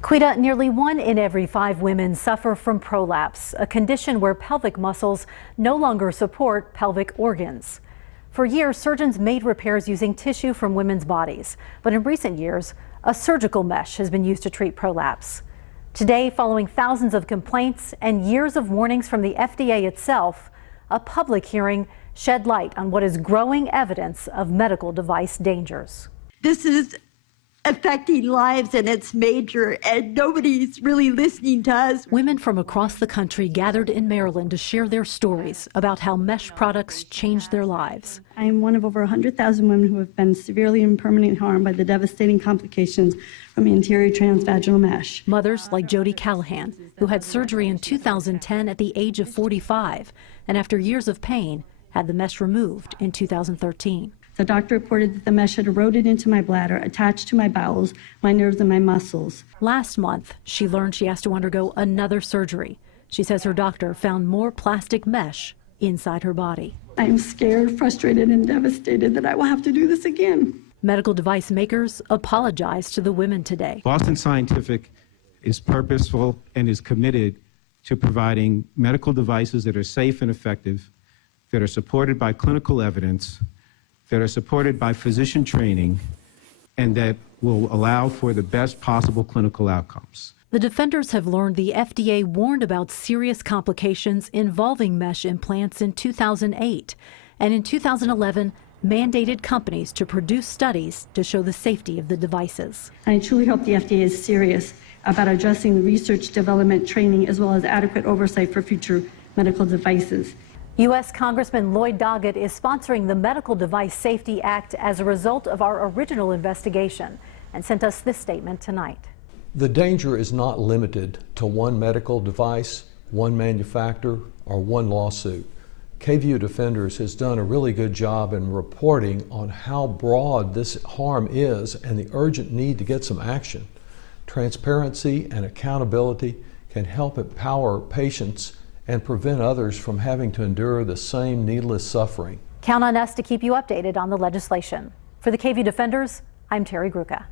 Quita, nearly 1 in every 5 women suffer from prolapse, a condition where pelvic muscles no longer support pelvic organs. For years, surgeons made repairs using tissue from women's bodies, but in recent years, a surgical mesh has been used to treat prolapse. Today, following thousands of complaints and years of warnings from the FDA itself, a public hearing shed light on what is growing evidence of medical device dangers. This is affecting lives, and it's major, and nobody's really listening to us. Women from across the country gathered in Maryland to share their stories about how mesh products changed their lives. I am one of over 100,000 women who have been severely and permanently harmed by the devastating complications from anterior transvaginal mesh. Mothers like Jody Callahan, who had surgery in 2010 at the age of 45, and after years of pain, had the mesh removed in 2013. The doctor reported that the mesh had eroded into my bladder, attached to my bowels, my nerves, and my muscles. Last month, she learned she has to undergo another surgery. She says her doctor found more plastic mesh inside her body. I am scared, frustrated, and devastated that I will have to do this again. Medical device makers apologize to the women today. Boston Scientific is purposeful and is committed to providing medical devices that are safe and effective, that are supported by clinical evidence, that are supported by physician training, and that will allow for the best possible clinical outcomes. The defenders have learned the FDA warned about serious complications involving mesh implants in 2008, and in 2011 mandated companies to produce studies to show the safety of the devices. I truly hope the FDA is serious about addressing the research, development, training, as well as adequate oversight for future medical devices. U.S. Congressman Lloyd Doggett is sponsoring the Medical Device Safety Act as a result of our original investigation and sent us this statement tonight. The danger is not limited to one medical device, one manufacturer, or one lawsuit. KVU Defenders has done a really good job in reporting on how broad this harm is and the urgent need to get some action. Transparency and accountability can help empower patients and prevent others from having to endure the same needless suffering. Count on us to keep you updated on the legislation. For the KVU Defenders, I'm Terri Gruca.